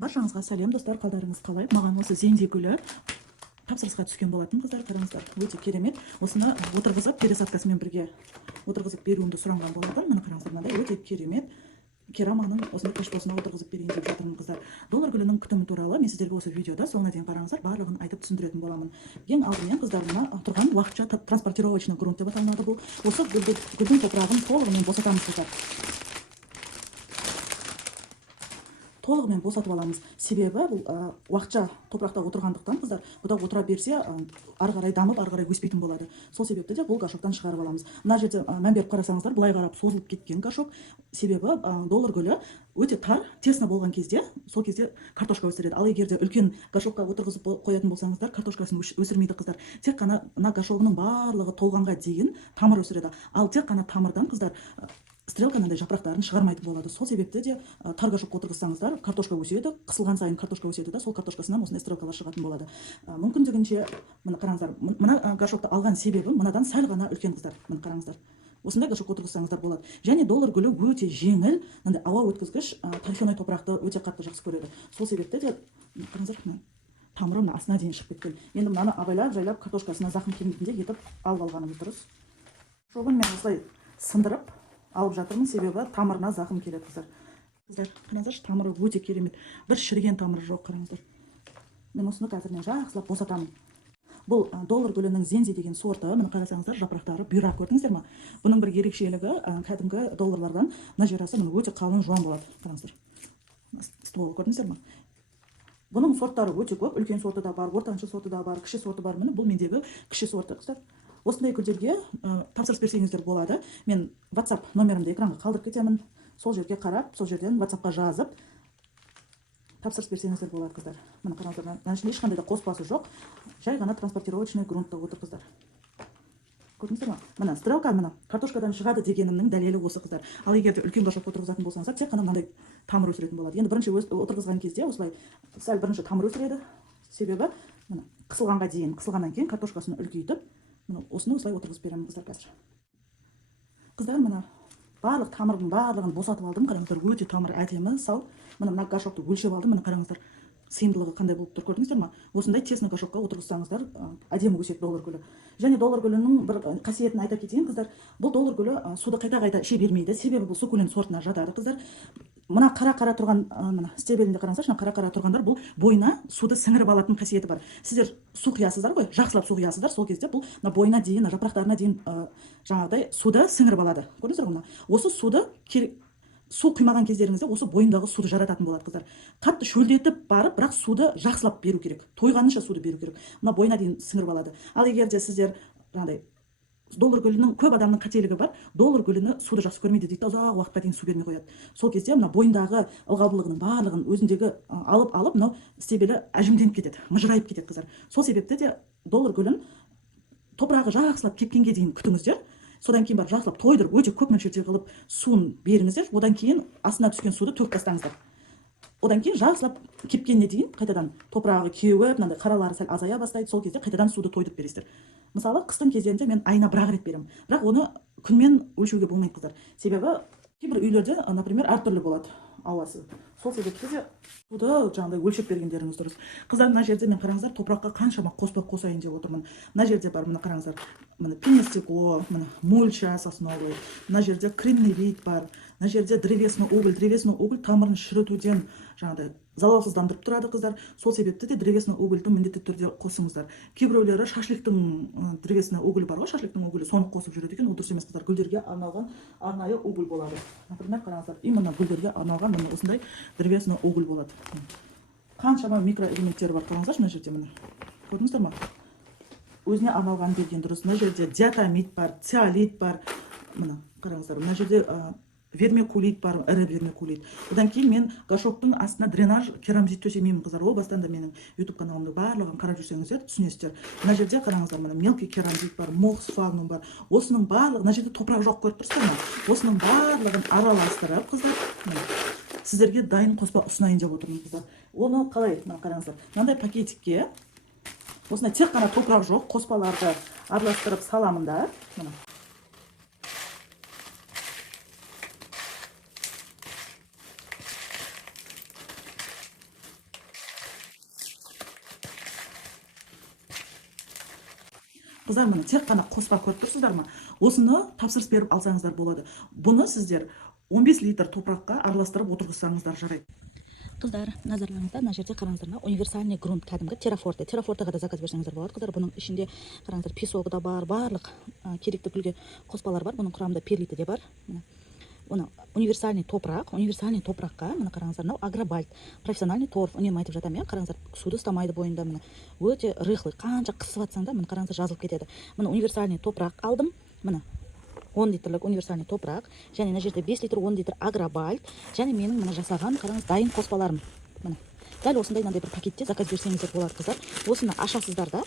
Баршаңызға сәлем достар, қалдарыңыз қалай? Маған осы зенде гүлі тапсырысқа түскен болатын, қыздар, қараңыздар, өте керемет. Осыны отырғызып, пересадкасымен бірге отырғызып беруімді сұранған болатын. Міне қараңыздар, мынандай өте керемет кераманың осындай кашпосына отырғызып берейін деп жатырмын, қыздар. Доллар гүлінің күтімі туралы мен сіздерге осы видеода соңына дейін қараңыздар, барлығын айтып түсіндіретін боламын. Ең алдымен, қыздар, мына тұрған уақытша транспортировочный грунт деп аталынады бұл. Осы гүлдің топырағын толығымен босатамыз, қыздар. Толығымен босатып аламыз. Себебі бұл уақытша топырақта отырғандықтан, қыздар, бұда отыра берсе ары қарай дамып, ары қарай өспейтін болады. Сол себепті де бұл горшоктан шығарып аламыз. Мына жерде мән беріп қарасаңыздар, былай қарап созылып кеткен горшок. Себебі доллар гүлі өте тар, тесно болған кезде, сол кезде картошка өсіреді. Ал егер де үлкен горшокқа отырғызып қоятын болсаңыздар, картошкасын өсірмейді, қыздар. Тек қана мына горшогының барлығы толғанға дейін тамыр өсіреді. Ал тек қана тамырдан, қыздар, стрелканың жапырақтарын шығармайтын болады. Сол себепті де тар горшокқа отырғызсаңыздар, картошка өседі, қысылған сайын картошка өседі, сол картошкасынан осындай стрелкалар шығатын болады. Мүмкіндігінше, мына қараңыздар, мына горшокты алған себебім мынадан сәл ғана үлкен, қыздар. Мына қараңыздар. Осындай горшокқа отырғызсаңыздар болады. Және доллар гүлі өте жеңіл, ауа өткізгіш, торфяной топырақты өте қатты жақсы көреді. Сол себепті де қараңыздар, тамыры мына астына дейін шығып кеткен. Енді мынаны абайлап, жайлап картошкасына зақым келмейтіндей етіп алып алғанымыз дұрыс. Шоғын мен осылай сындырып алып жатырмын, себебі тамырына зақым келеді, қыздар. Қыздар, қараңыздар, тамыры өте керемет. Бір шіріген тамыры жоқ, қараңыздар. Мен осыны қазір мен жақсылап босатамын. Бұл доллар гүлінің зенде деген сорты, міне қарасаңыздар, жапырақтары бұйра, көрдіңіздер ме? Бұның бір ерекшелігі, кәдімгі долларлардан мына жерасы өте қалың жуан болады, қараңыздар. Стволы көрдіңіздер ме? Бұның сорттары өте көп, үлкен сорты да бар, ортаншы сорты да бар, кіші сорты бар. Міне бұл мендегі кіші сорты, қыздар. Осындай гүлдерге тапсырыс берсеңіздер болады. Мен WhatsApp номерімді экранға қалдырып кетемін. Сол жерге қарап, сол жерден WhatsAppқа жазып тапсырыс берсеңіздер болады, қыздар. Міне қараңыздар, мына ешқандай да қоспасы жоқ. Жай ғана транспортировочный грунтта отыр, қыздар. Көрдіңіздер ме? Мына стрелка, мына картошкадан шығады дегенімнің дәлелі осы, қыздар. Ал егер де үлкен горшокқа отырғызатын болсаңыздар, тек қана мынандай тамыр өсіретін болады. Енді бірінші отырғызған кезде осылай сәл бірінші тамыр өсіреді. Себебі мына қысылғанға дейін, қысылғаннан кейін картошкасын үлкейтіп, осыны осылай отырғызып беремін, қыздар, қазір. Қыздар, мына барлық тамырдың барлығын босатып алдым. Қараңыздар, өте тамыр әдемі, сау. Мына горшокты өлшеп алдым. Міне қараңыздар, сыйымдылығы қандай болып тұр, көрдіңіздер ме? Осындай тесно горшокқа отырғызсаңыздар, әдемі өседі доллар гүлі. Және доллар гүлінің бір қасиетін айта кетейін, қыздар. Бұл доллар гүлі суды қайта-қайта іше бермейді. Себебі бұл суккулент сортына жатады, қыздар. Мына қара-қара тұрған, мына стебелінде қараңыздар, қара-қара тұрғандар бұл бойына суды сіңіріп алатын қасиеті бар. Сіздер су құясыздар ғой, жақсылап су құясыздар, сол кезде бұл бойына дейін, жапырақтарына дейін жаңағыдай суды сіңіріп алады. Көрдіңіздер ғой, осы суды су құймаған кездеріңізде осы бойындағы суды жарататын болады, қыздар. Қатты шөлдетіп барып, бірақ суды жақсылап беру керек. Тойғанынша суды беру керек. Мына бойына дейін сіңіріп алады. Ал егер де сіздер жаңағыдай доллар гүлінің көп адамның қателігі бар. Доллар гүліні суды жақсы көрмейді дейді, ұзақ уақытқа дейін су бермей қояды. Сол кезде мына бойындағы ылғалдылығының барлығын өзіндегі алып, мынау стебелі әжімденіп кетеді, мыжырайып кетеді, қыздар. Сол себепті де доллар гүлін топырағы жақсылап кепкенге дейін күтіңіздер. Содан кейін барып жақсылап тойдырып, өте көп мөлшерде қылып суын беріңіздер. Одан кейін астына түскен суды төгіп тастаңыздар. Одан кейін жақсылап кепкенне дейін қайтадан топырағы кеуіп, мынандай қаралары сәл азая бастайды. Сол кезде қайтадан суды тойдырып бересіздер. Мысалы, қыстың кездерінде мен айына бір-ақ рет беремін. Бірақ оны күнмен өлшеуге болмайды, қыздар. Себебі кейбір үйлерде, например, әртүрлі болады ауасы. Сол себепті де суды жаңағыдай өлшеп бергендеріңіз дұрыс. Қыздар, мына жерде мен қараңыздар, топыраққа қаншама қоспа қосайын деп отырмын. Мына жерде бар, мына қараңыздар, мына пенестекло, мына мульча сосновый, мына жерде кремневит бар, мына жерде древесный уголь. Древесный уголь тамырын шірітуден жаңағыдай залалсыздандырып тұрады, қыздар. Сол себепті де древесный угольді міндетті түрде қосыңыздар. Кейбіреулері шашлықтың древесный уголь бар ғой, шашлықтың уголі, соны қосып жүреді екен. Ол дұрыс емес, қыздар. Гүлдерге арналған арнайы уголь болады. Например, қараңыздар, именно гүлдерге арналған міне осындай древесный уголь болады. Қаншама микроэлементтері бар, қараңыздар, мына жерде міне. Көрдіңіздер ме? Өзіне арналған берген дұрыс. Мына жерде диатомит бар, циолит бар. Міне қараңыздар, мына жерде вермикулит бар, ірі вермикулит. Одан кейін мен горшоктың астына дренаж керамзит төсемеймін, қыздар. Ол бастан да менің YouTube каналымды барлығын қарап жүрсеңіздер, түсінесіздер. Мына жерде қараңыздар, мына мелкий керамзит бар, мох сфагнум бар. Осының барлығы, мына жерде топырақ жоқ, көріп тұрсыздар ма? Осының барлығын араластырып, қыздар, сіздерге дайын қоспа ұсынайын деп отырмын, қыздар. Оны қалай, мына қараңыздар. Мынандай пакетикке осындай тек қана топырақ жоқ қоспаларды араластырып саламын да. Қыздар, міне тек қана қоспа көріп тұрсыздар ма? Осыны тапсырыс беріп алсаңыздар болады. Бұны сіздер 15 литр топыраққа араластырып отырғызсаңыздар жарайды. Қыздар, назарларыңызда мына жерде қараңыздар, универсальный грунт, кәдімгі террафорте. Террафортеға да заказ берсеңіздер болады, қыздар. Бұның ішінде қараңыздар, песогы да бар, барлық керекті гүлге қоспалар бар. Бұның құрамында перлиті де бар. Оны универсальный топыраққа, мына қараңыздар, мынау агробальт, профессиональный торф, үнемі айтып жатамын, қараңыздар, суды ұстамайды бойында, міне өте рыхлый, қанша қысып жатсаң да, міне қараңыздар, жазылып кетеді. Міне универсальный топырақ алдым, міне 10 литрлік универсальный топырақ, және мына жерде 5 литр 10 литр агробальт, және менің мына жасаған қараңыз дайын қоспаларым. Міне дәл осындай мынандай бір пакетте заказ берсеңіздер болады, қыздар. Осыны ашасыздар да.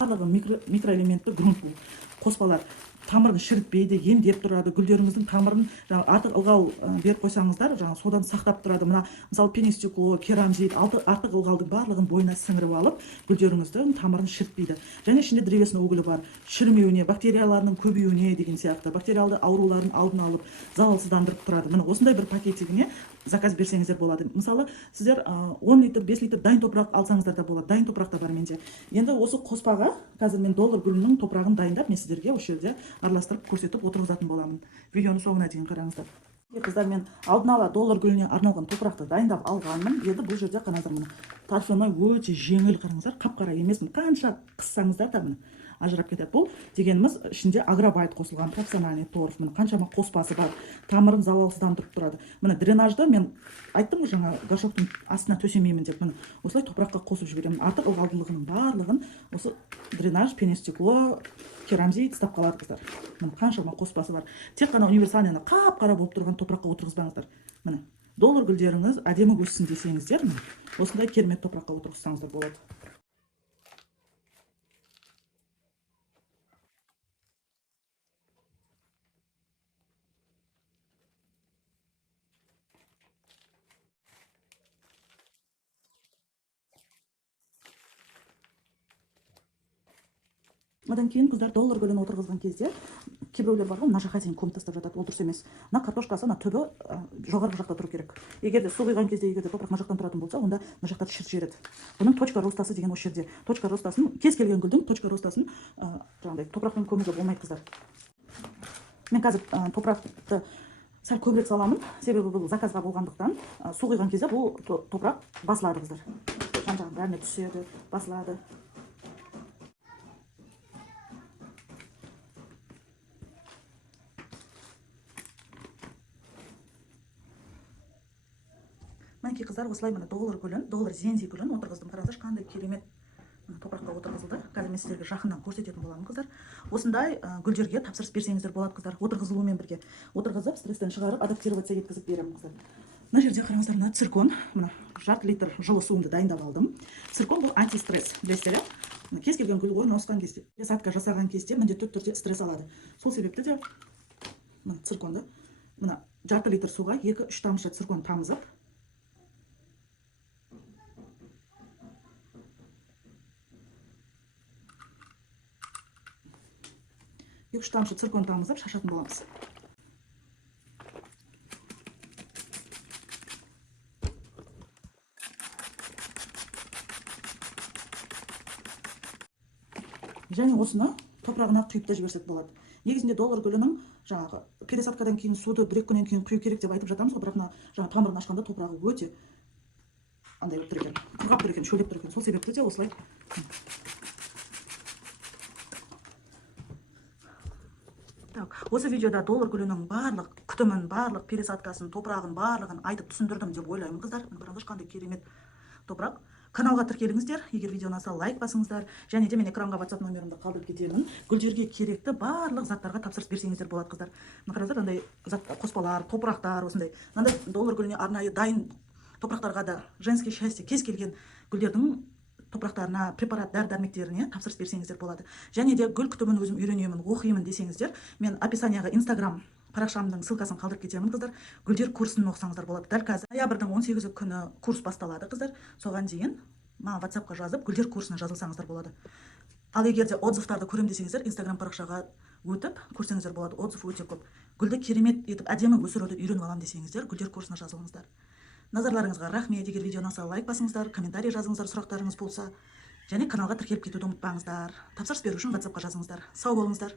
Барлығы микроэлементті грунт бұл қоспалар. Тамырын шірітпейді, емдеп тұрады, гүлдеріңіздің тамырын артық ылғал беріп қойсаңыздар, содан сақтап тұрады. Мына мысалы пенистекло, керамзит, артық ылғалдың барлығын бойына сіңіріп алып, гүлдеріңіздің тамырын шірітпейді. Және ішінде древесный угілі бар, шірімеуіне, бактерияларының көбеюіне деген сияқты, бактериалды аурулардың алдын алып, залалсыздандырып тұрады. Міне осындай бір пакетигіне заказ берсеңіздер болады. Мысалы, сіздер 10 литр, 5 литр дайын топырақ алсаңыздар да болады. Дайын топырақ та бар менде. Енді осы қоспаға қазір мен доллар гүлінің топырағын дайындап, мен сіздерге осы жерде араластырып көрсетіп отырғызатын боламын. Видеоны соңына дейін қараңыздар. Қыздар, мен алдын ала доллар гүліне арналған топырақты дайындап алғанмын. Енді бұл жерде қараңыздар, міне торфяной өте жеңіл, қараңыздар, қап-қара емес, қанша қыссаңыздар да міне ажырап кетеді. Бұл дегеніміз ішінде агробайт қосылған, профессиональный торф, міне қаншама қоспасы бар, тамырын залалсыздандырып тұрады. Міне дренажды мен айттым ғой жаңа, горшоктың астына төсемеймін деп, міне осылай топыраққа қосып жіберемін. Артық ылғалдылығының барлығын осы дренаж, пенестекло, керамзит ұстап қалады, қыздар. Міне қаншама қоспасы бар. Тек қана универсальный қап-қара болып тұрған топыраққа отырғызбаңыздар. Міне доллар гүлдеріңіз әдемі өссін десеңіздер, міне осындай керемет топыраққа отырғызсаңыздар болады. Одан кейін қыздар доллар гүлін отырғызған кезде кейбіреулер бар ғой, мына жаққа дейін көміп тастап жатады, ол дұрыс емес. Мына картошкасы мына түбі жоғарғы жақта тұру керек. Егер де су құйған кезде, егер де топырақ мына жақтан тұратын болса, онда мына жақта шірт жібереді. Бұның точка ростасы деген осы жерде. Точка ростасын, кез келген гүлдің точка ростасын жаңағыдай топырақпен көмуге болмайды, қыздар. Мен қазір топырақты сәл көбірек саламын, себебі бұл заказға болғандықтан су құйған кезде бұл топырақ басылады, қыздар. Жан-жағын бәріне түседі, басылады. Мінекей қыздар, осылай міне доллар зензи гүлін отырғыздым. Қараңыздар, қандай керемет топыраққа отырғызылды. Қазір мен сіздерге жақыннан көрсететін боламын, қыздар. Осындай гүлдерге тапсырыс берсеңіздер болады, қыздар. Отырғызылуымен бірге отырғызып, стресстен шығарып, адаптироваться еткізіп беремін, қыздар. Мына жерде қараңыздар, мына циркон, мына жарты литр жылы суымды дайындап алдым. Циркон бұл антистресс, білесіздер, кез келген гүл орналасқан кезде, пересадка жасаған кезде міндетті түрде стресс алады. Сол себепті де мына цирконды, мына жарты литр суға 2-3 тамшы циркон тамызып, 2-3 тамшы циркон тамызып шашатын боламыз. Және осыны топырағына құйып та жіберсек болады. Негізінде доллар гүлінің жаңағы пересадкадан кейін суды 1-2 күннен кейін құю керек деп айтып жатамыз. Топырағына жаңа тамырын ашқанда топырағы өте андай болып тұр екен, құрғап тұр екен, шөлеп тұр екен. Сол себепті де осылай. Осы видеода доллар гүлінің барлық күтімін, барлық пересадкасын, топырағын, барлығын айтып түсіндірдім деп ойлаймын, қыздар. Қараңыздар, қандай керемет топырақ. Каналға тіркеліңіздер, егер видеоны аса лайк басыңыздар, және де мен экранға WhatsApp номерімді қалдырып кетемін. Гүлдерге керекті барлық заттарға тапсырыс берсеңіздер болады, қыздар. Қараңыздар, андай қоспалар, топырақтар, осындай. Мынандай доллар гүліне арнайы дайын топырақтарға да женский счастье кез келген гүлдердің топырақтарына, препарат, дәрі-дәрмектеріне тапсырыс берсеңіздер болады. Және де гүл күтімін өзім үйренемін, оқимын десеңіздер, мен описанияға Instagram парақшамның ссылкасын қалдырып кетемін, қыздар. Гүлдер курсын оқысаңыздар болады. Дәл қазір ноябрьдің 18 күні курс басталады, қыздар. Соған дейін маған WhatsApp-қа жазып, гүлдер курсына жазылсаңыздар болады. Ал егер де отзывтарды көрем десеңіздер, Instagram парақшаға өтіп көрсеңіздер болады. Отзыв өте көп. Гүлді керемет етіп әдемі өсіруді үйреніп аламын десеңіздер, гүлдер курсына жазылыңыздар. Назарларыңызға рахмет. Егер видеоны аса лайк басыңыздар, комментарий жазыңыздар, сұрақтарыңыз болса. және каналға тіркеліп кетуді ұмытпаңыздар. Тапсырыс беру үшін WhatsApp-қа жазыңыздар. Сау болыңыздар.